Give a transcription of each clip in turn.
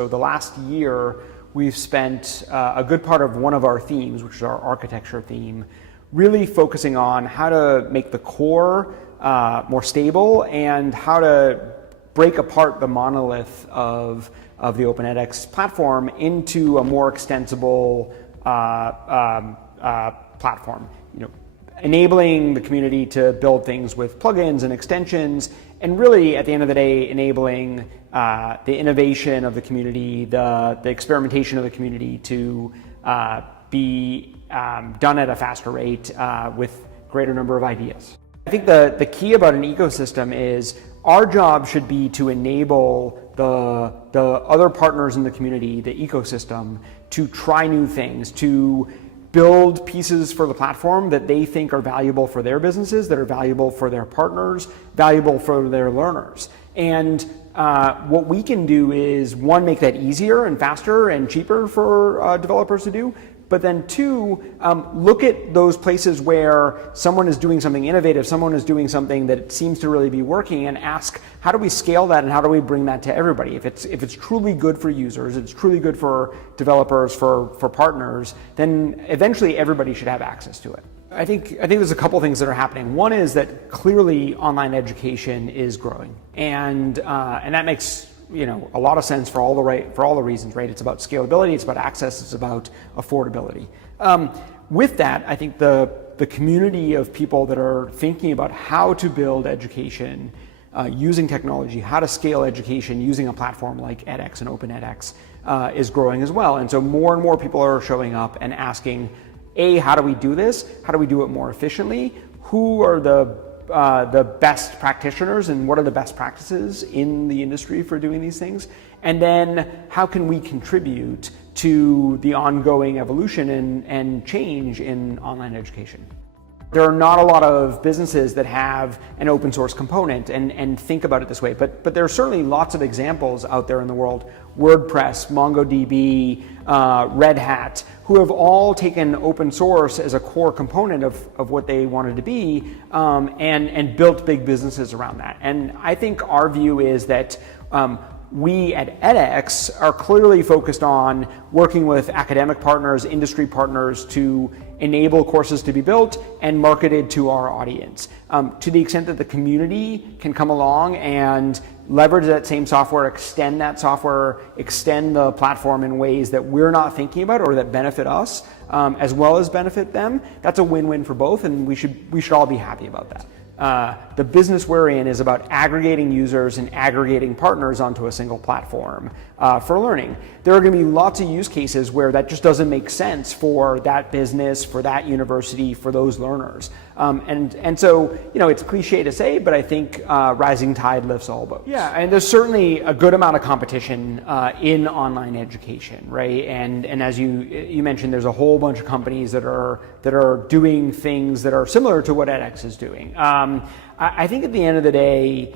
So the last year, we've spent a good part of one of our themes, which is our architecture theme, really focusing on how to make the core more stable and how to break apart the monolith of the Open edX platform into a more extensible platform. Enabling the community to build things with plugins and extensions, and really, at the end of the day, enabling the innovation of the community, the experimentation of the community to be done at a faster rate with greater number of ideas. I think the key about an ecosystem is our job should be to enable the other partners in the community, the ecosystem, to try new things, to build pieces for the platform that they think are valuable for their businesses, that are valuable for their partners, valuable for their learners. And what we can do is, one, make that easier and faster and cheaper for developers to do, but then two, look at those places where someone is doing something innovative, someone is doing something that seems to really be working, and ask, how do we scale that and how do we bring that to everybody? If it's truly good for users, it's truly good for developers, for partners, then eventually everybody should have access to it. I think there's a couple things that are happening. One is that clearly online education is growing, and that makes a lot of sense for all the reasons, right? It's about scalability, it's about access, it's about affordability. With that, I think the community of people that are thinking about how to build education using technology, how to scale education using a platform like edX and Open edX is growing as well. And so more and more people are showing up and asking, A, how do we do this? How do we do it more efficiently? Who are the best practitioners and what are the best practices in the industry for doing these things? And then how can we contribute to the ongoing evolution and change in online education? There are not a lot of businesses that have an open source component and think about it this way, but there are certainly lots of examples out there in the world. WordPress, MongoDB, Red Hat, who have all taken open source as a core component of what they wanted to be, and built big businesses around that. And I think our view is that we at edX are clearly focused on working with academic partners, industry partners to enable courses to be built and marketed to our audience. To the extent that the community can come along and leverage that same software, extend that software, extend the platform in ways that we're not thinking about or that benefit us, as well as benefit them, that's a win-win for both, and we should all be happy about that. The business we're in is about aggregating users and aggregating partners onto a single platform for learning. There are going to be lots of use cases where that just doesn't make sense for that business, for that university, for those learners. And so, it's cliche to say, but I think rising tide lifts all boats. Yeah, and there's certainly a good amount of competition in online education, right? And as you mentioned, there's a whole bunch of companies that are doing things that are similar to what edX is doing. I think at the end of the day,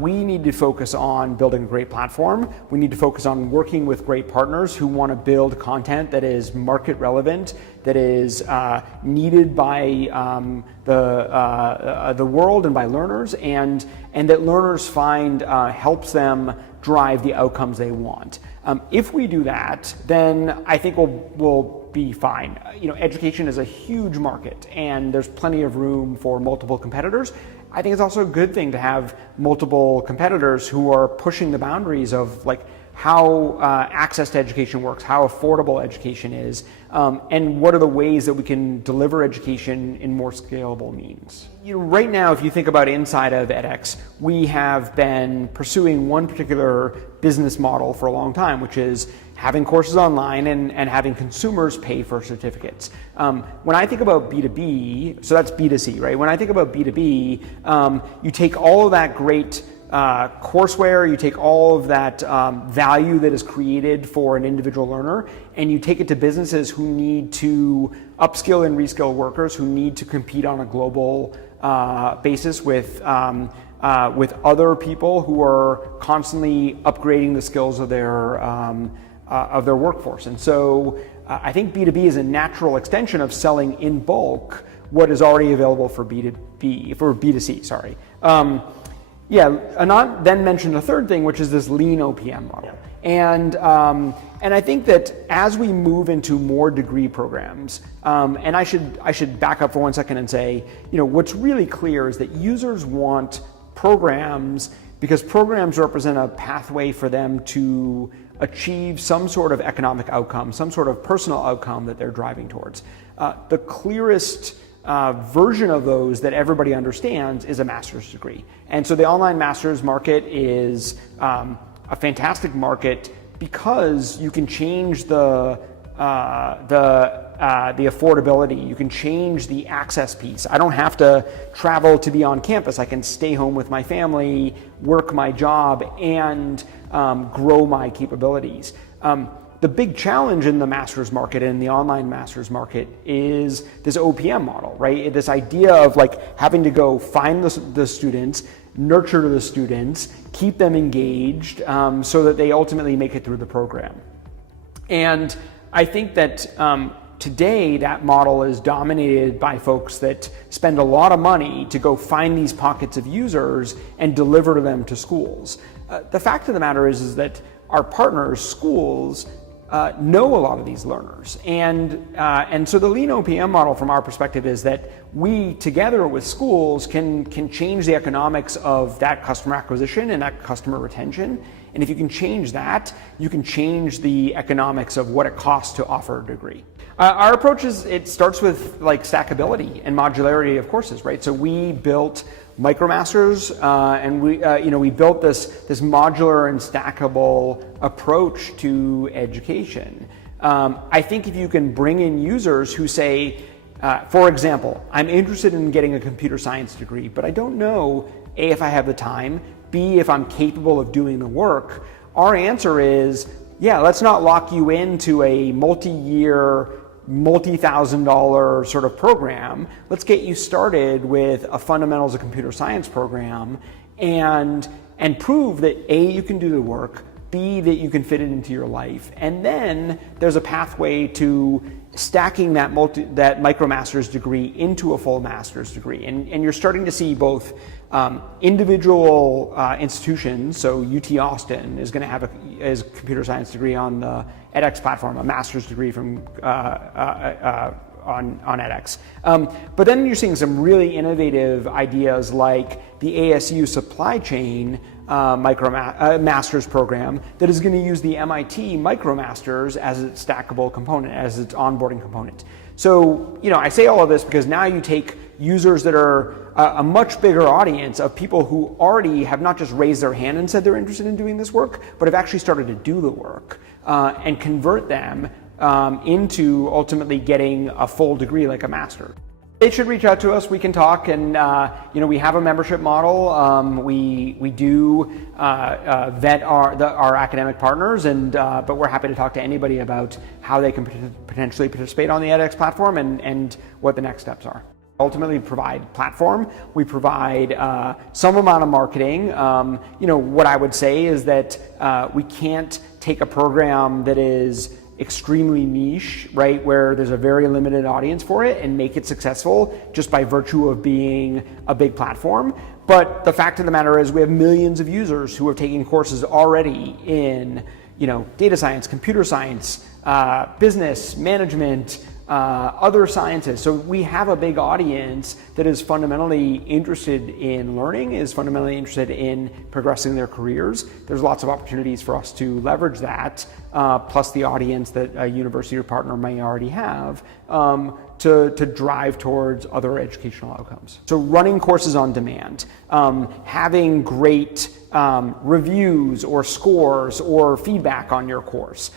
we need to focus on building a great platform. We need to focus on working with great partners who want to build content that is market relevant, that is needed by the world and by learners, and that learners find helps them drive the outcomes they want. If we do that, then I think we'll be fine. Education is a huge market, and there's plenty of room for multiple competitors. I think it's also a good thing to have multiple competitors who are pushing the boundaries of how access to education works, how affordable education is, and what are the ways that we can deliver education in more scalable means. Right now, if you think about inside of edX, we have been pursuing one particular business model for a long time, which is having courses online and having consumers pay for certificates. When I think about B2B, so that's B2C, right? When I think about B2B, you take all of that great courseware, you take all of that value that is created for an individual learner, and you take it to businesses who need to upskill and reskill workers, who need to compete on a global basis with other people who are constantly upgrading the skills of their workforce. And so I think B2B is a natural extension of selling in bulk what is already available for B2C, sorry. Yeah, Anant then mentioned a third thing, which is this lean OPM model. And I think that as we move into more degree programs, and I should back up for 1 second and say, what's really clear is that users want programs because programs represent a pathway for them to achieve some sort of economic outcome, some sort of personal outcome that they're driving towards. The clearest version of those that everybody understands is a master's degree. And so the online master's market is a fantastic market because you can change the affordability, you can change the access piece. I don't have to travel to be on campus. I can stay home with my family, work my job, and grow my capabilities. The big challenge in the master's market and the online master's market is this OPM model, right? This idea of like having to go find the students, nurture the students, keep them engaged so that they ultimately make it through the program. And I think that today that model is dominated by folks that spend a lot of money to go find these pockets of users and deliver them to schools. The fact of the matter is that our partners, schools, know a lot of these learners. And so the lean OPM model from our perspective is that we, together with schools, can change the economics of that customer acquisition and that customer retention. And if you can change that, you can change the economics of what it costs to offer a degree. Our approach it starts with like stackability and modularity of courses, right? So we built MicroMasters, and we built this modular and stackable approach to education. I think if you can bring in users who say, for example, I'm interested in getting a computer science degree, but I don't know, A, if I have the time, B, if I'm capable of doing the work. Our answer is, yeah, let's not lock you into a multi-year, multi-$1,000 sort of program. Let's get you started with a fundamentals of computer science program and prove that A, you can do the work, B, that you can fit it into your life. And then there's a pathway to stacking that MicroMasters degree into a full master's degree. And you're starting to see both individual institutions, so UT Austin is going to have a computer science degree on the edX platform, a master's degree from on edX. But then you're seeing some really innovative ideas like the ASU supply chain MicroMasters program that is going to use the MIT MicroMasters as its stackable component, as its onboarding component. So, I say all of this because now you take users that are a much bigger audience of people who already have not just raised their hand and said they're interested in doing this work, but have actually started to do the work and convert them into ultimately getting a full degree like a master. They should reach out to us. We can talk, and we have a membership model. We do vet our academic partners, but we're happy to talk to anybody about how they can potentially participate on the edX platform and what the next steps are. Ultimately provide platform. We provide some amount of marketing. What I would say is that we can't take a program that is extremely niche, right, where there's a very limited audience for it and make it successful just by virtue of being a big platform. But the fact of the matter is we have millions of users who are taking courses already in, data science, computer science, business, management, other sciences. So we have a big audience that is fundamentally interested in learning, is fundamentally interested in progressing their careers. There's lots of opportunities for us to leverage that, plus the audience that a university or partner may already have, to drive towards other educational outcomes. So running courses on demand, having great reviews or scores or feedback on your course,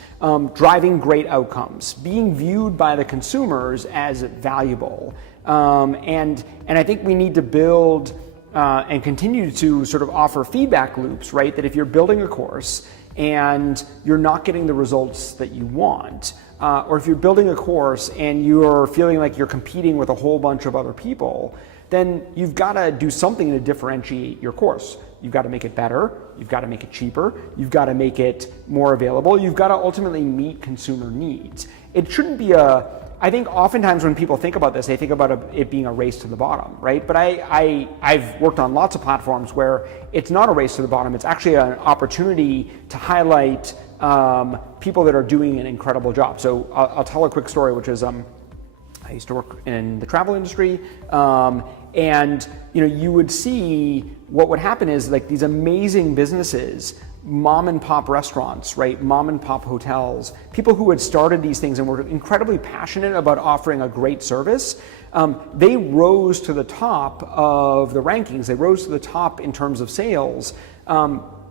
driving great outcomes, being viewed by the consumers as valuable. And I think we need to build and continue to sort of offer feedback loops, right? That if you're building a course and you're not getting the results that you want, or if you're building a course and you're feeling like you're competing with a whole bunch of other people, then you've got to do something to differentiate your course. You've got to make it better, you've got to make it cheaper, you've got to make it more available, you've got to ultimately meet consumer needs. It shouldn't be a I think oftentimes when people think about this, they think about it being a race to the bottom, right? But I've worked on lots of platforms where it's not a race to the bottom. It's actually an opportunity to highlight people that are doing an incredible job. So I'll tell a quick story, which is I used to work in the travel industry, and you would see what would happen is like these amazing businesses, mom and pop restaurants, right? Mom and pop hotels, people who had started these things and were incredibly passionate about offering a great service. They rose to the top of the rankings. They rose to the top in terms of sales,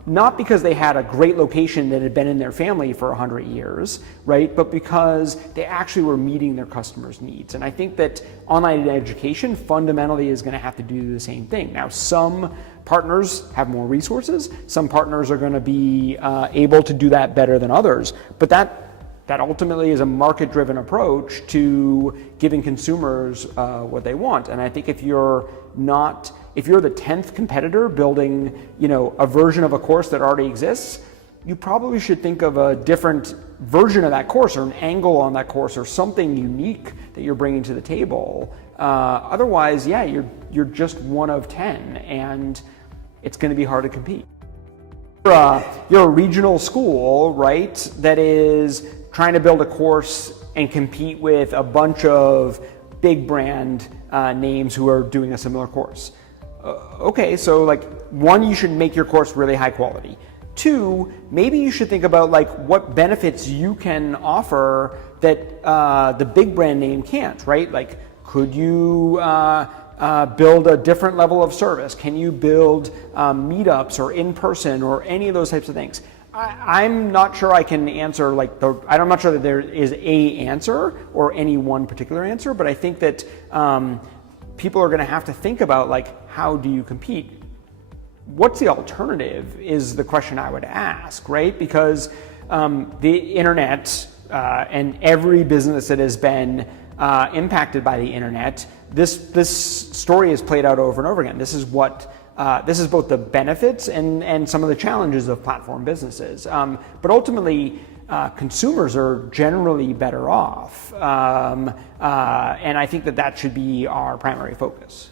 not because they had a great location that had been in their family for 100 years, right? But because they actually were meeting their customers' needs. And I think that online education fundamentally is going to have to do the same thing. Now, some partners have more resources. Some partners are going to be able to do that better than others. But that ultimately is a market-driven approach to giving consumers what they want. And I think if you're the 10th competitor building, a version of a course that already exists, you probably should think of a different version of that course or an angle on that course or something unique that you're bringing to the table. Otherwise, yeah, you're just one of 10, and it's going to be hard to compete. You're a regional school, right, that is trying to build a course and compete with a bunch of big brand names who are doing a similar course. Okay, so like one, you should make your course really high quality. Two, maybe you should think about like what benefits you can offer that the big brand name can't, right? Like, could you build a different level of service? Can you build meetups or in person or any of those types of things? I'm not sure I can answer I'm not sure that there is a answer or any one particular answer, but I think that people are going to have to think about like, how do you compete? What's the alternative is the question I would ask, right? Because the internet and every business that has been impacted by the internet, this story is played out over and over again. This is both the benefits and some of the challenges of platform businesses. But ultimately, consumers are generally better off. And I think that should be our primary focus.